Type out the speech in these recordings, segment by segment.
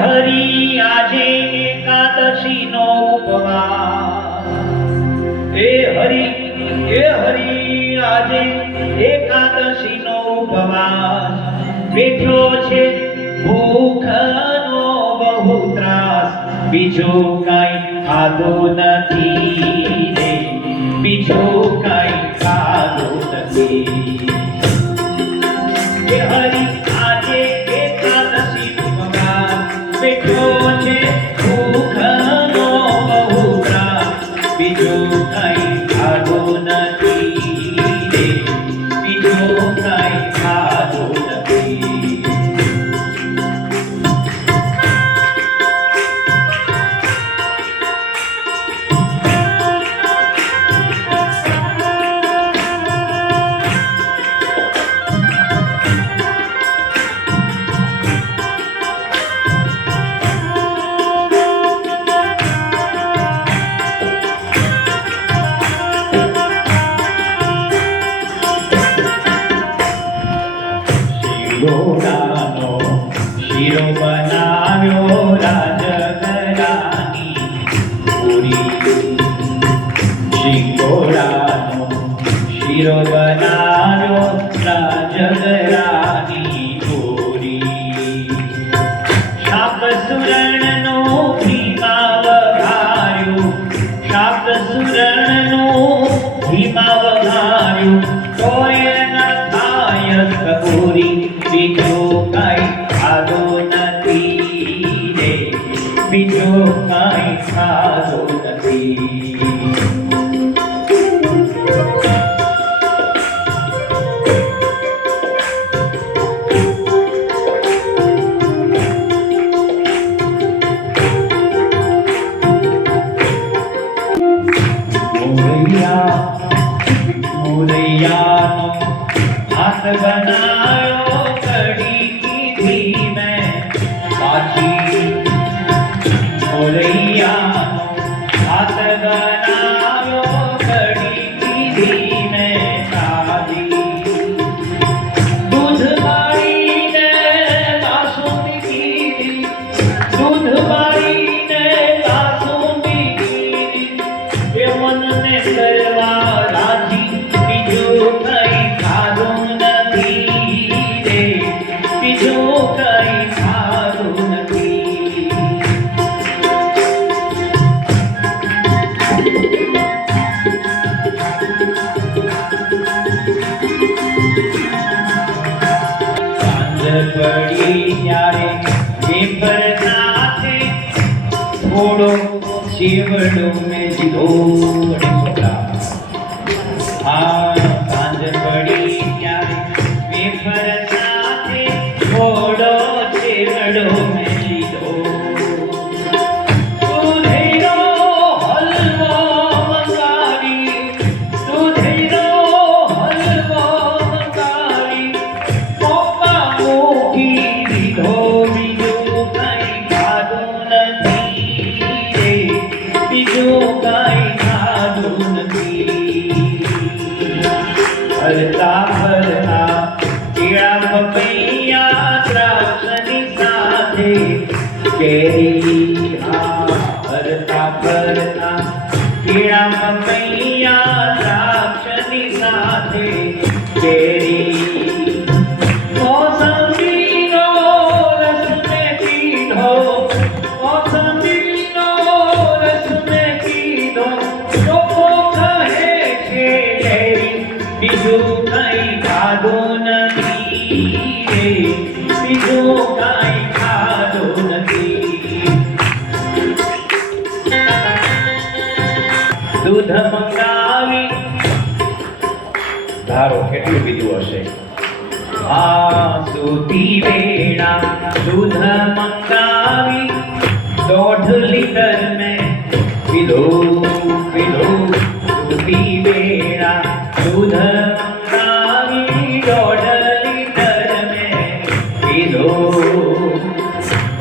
હરી આજે એકાદશી નો ઉપવાસ, એ હરી આજે એકાદશી નો ઉપવાસ, બેઠો છે ભૂખનો બહુ ત્રાસ, બીજું કાંઈ ખાધું નથી રે, બીજું કાંઈ ખાધું નથી. એ હરી આજે એકાદશી ઉપવાસ, બેઠો છે ભૂખનો બહુ ત્રાસ, બીજું કાંઈ ખાધું નથી રે, બીજું કાંઈ ખાધું નથી. શિરોડાનો શીરો બનાવ્યો રાજગરાની પૂરી, શિરોડાનો શીરો બનાવ્યો રાજગરાની પૂરી, શાક સુરણનું ઘીમાં વઘાર્યું, શાક સુરણનું ઘીમાં વઘાર્યું, તોય ન થાય કપૂરી, બીજું કાંઈ ખાધું નથી રે, બીજું કાંઈ ખાધું નથી. મોરૈયાનો હાથ બનાયો કડી કીધી મેં પાછી, મોરૈયાનો હાથ બનાયો કડી કીધી મેં પાછી, દૂધ બાળીને બાસુંદી કીધી, દૂધ બાળીને બાસુંદી કીધી, એ મનને કરવા રાજી, બીજું કંઈ ખાધું નથી રે, બીજું કંઈ ખાધું નથી. સાંજ પડી ત્યારે વેફર સાથે થોડો ચેવડો મેં લીધો, સાંજ પડી ત્યારે વેફર સાથે થોડો ચેવડો મેં લીધો, દૂધેરો હલવો મંગાવી, દૂધેરો હલવો મંગાવી, મોંમાં મૂકી દીધો, બીજું કાંઈ ખાધું નથી રે, બીજું કાંઈ ખાધું નથી. હરતા હરતા કેળા પપૈયા દ્રાક્ષની સાથે કેરી, હરતા ફરતા કેળા પપૈયા દ્રાક્ષની સાથે કેરી, મોસંબીનો રસ મેં પીધો, મોસંબીનો રસ મેં પીધો, લોકો કહે છે લેરી, બીજું કાંઈ ખાધું નથી રે, બીજું કાંઈ ખાધું નથી. દૂધ મંગાવી, ધારો કેટલું બીજું હશે, સૂતી વેળા દૂધ મંગાવી, 1.5 લીટર મેં પીધું, સૂતી વેળા દૂધ મંગાવી, 1.5 લીટર મેં પીધું.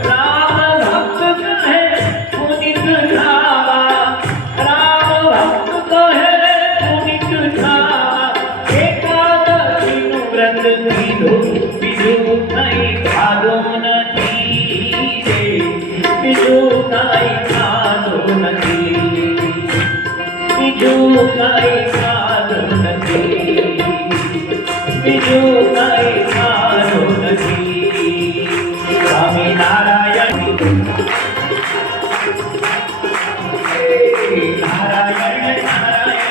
રામ ભક્ત કહે પુનિત થાવા, રામ ભક્ત કહે પુનિત થાવા, એકાદશીનું વ્રત કીધું, બીજું કંઈ ખાધું નથી રે, કાંઈ ખાધું નથી, બીજું કાંઈ ખાધું નથી, બીજું કાંઈ ખાધું નથી. સ્વામિનારાયણ